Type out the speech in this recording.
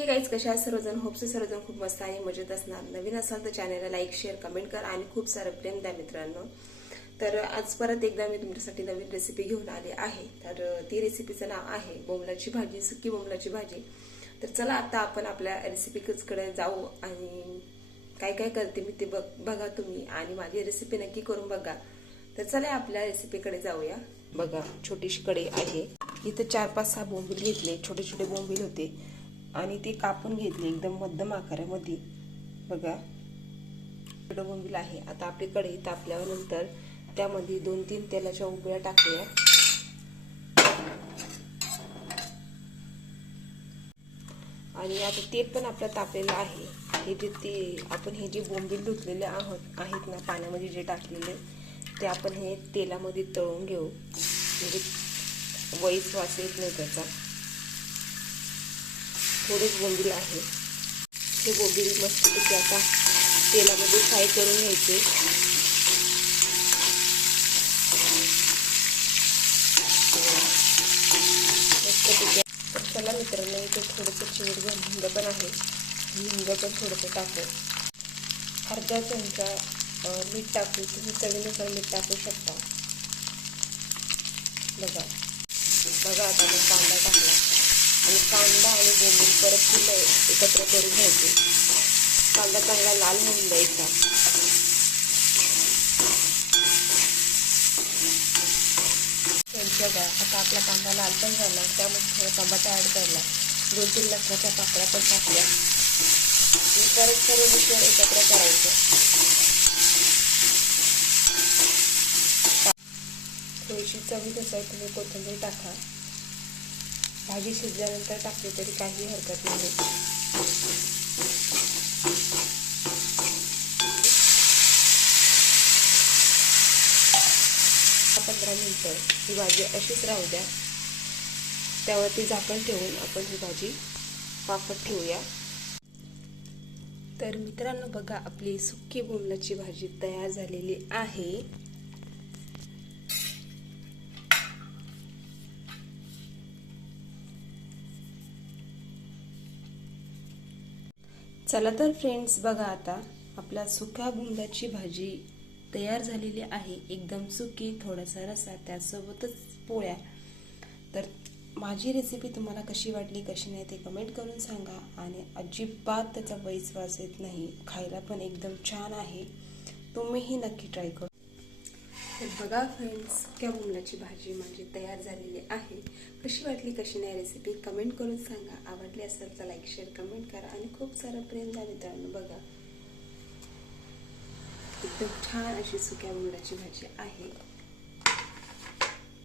हे गाईज कशा आहात सर्वजण. होपसे सर्वजण खूप मस्त आणि मजेत असणार. नवीन असाल तर चॅनलला लाईक शेअर कमेंट करा आणि खूप सारं प्रेम द्या मित्रांनो. तर आज परत एकदा मी तुमच्यासाठी नवीन रेसिपी घेऊन आले आहे. तर ती रेसिपीचं नाव आहे बोंबलाची भाजी, सुकी बोंबलाची भाजी. तर चला आता आपण आपल्या रेसिपीकडे जाऊ आणि काय काय करते मी ते बघा तुम्ही आणि माझी रेसिपी नक्की करून बघा. तर चला आपल्या रेसिपीकडे जाऊया. बघा छोटीशी कढई आहे. इथे 4-5-6 बोंबील घेतले. छोटे छोटे बोंबील होते आणि ते कापून घेतले एकदम मध्यम आकारामध्ये. बघा छोटे बोंबील आहे. आता आपली कढई तापल्यानंतर त्यामध्ये 2-3 तेलाच्या उकळ्या टाकूया. आणि आता तेल पण आपलं तापलेलं आहे. आपण हे जे बोंबील धुतलेले आहेत ना पाण्यामध्ये जे टाकलेले ते आपण हे तेलामध्ये तळून घेऊ, म्हणजे वैस वास येत नाही त्याचा. थोडेच बोंबील आहे. हे बोंबील मस्तपैकी आता तेलामध्ये फ्राय करून घ्यायचे. मस्तपैकी. तर चला मित्रांनो, इथे थोडंसं चिमूटभर हिंग पण आहे. हिंग पण थोडंसं टाकू. अर्धा चमचा मीठ टाकू. तुम्ही चवीनुसार मीठ टाकू शकता. बघा आता मी कांदा टाकला आणि कांदा आणि बोंबील परत पुन्हा एकत्र करून घ्यायचे. कांदा चांगला लाल होऊन द्यायचा. बघा आता आपला कांदा लाल पण झाला. त्यामध्ये थोडा टमाटा ॲड करला. 2-3 लसणाच्या पाकळ्या पण टाकल्या. परत सर्व मिश्रण एकत्र करायचं. थोडीशी चवीनुसार तुम्ही कोथिंबीर टाका. भाजी शिजल्यानंतर टाकली तरी काही हरकत नाही. 15 मिनिटं ही भाजी अशीच राहू द्या. त्यावरती झाकण ठेवून आपण ही भाजी वाफत ठेवूया. तर मित्रांनो बघा आपली सुकी बोंबलाची भाजी तयार झालेली आहे. चला तर फ्रेंड्स, बघा आता आपल्या सुक्या बोंबलाची भाजी तयार झालेली आहे. एकदम सुकी, थोडासा रस्सा, त्यासोबतच पोळ्या. तर माझी रेसिपी तुम्हाला कशी वाटली कशी नाही ते कमेंट करून सांगा. आणि अजिबात त्याचा वास येत नाही. खायला पण एकदम छान आहे. तुम्हीही नक्की ट्राय करू. तर बघा फ्रेंड्स, सुक्या बोंबलाची भाजी माझी तयार झालेली आहे. कशी वाटली कशी नाही रेसिपी कमेंट करून सांगा. आवडली असेल तर लाईक शेअर कमेंट करा आणि खूप सारं प्रेम द्या मित्रांनो. बघा एकदम छान अशी सुक्या बोंबलाची भाजी आहे.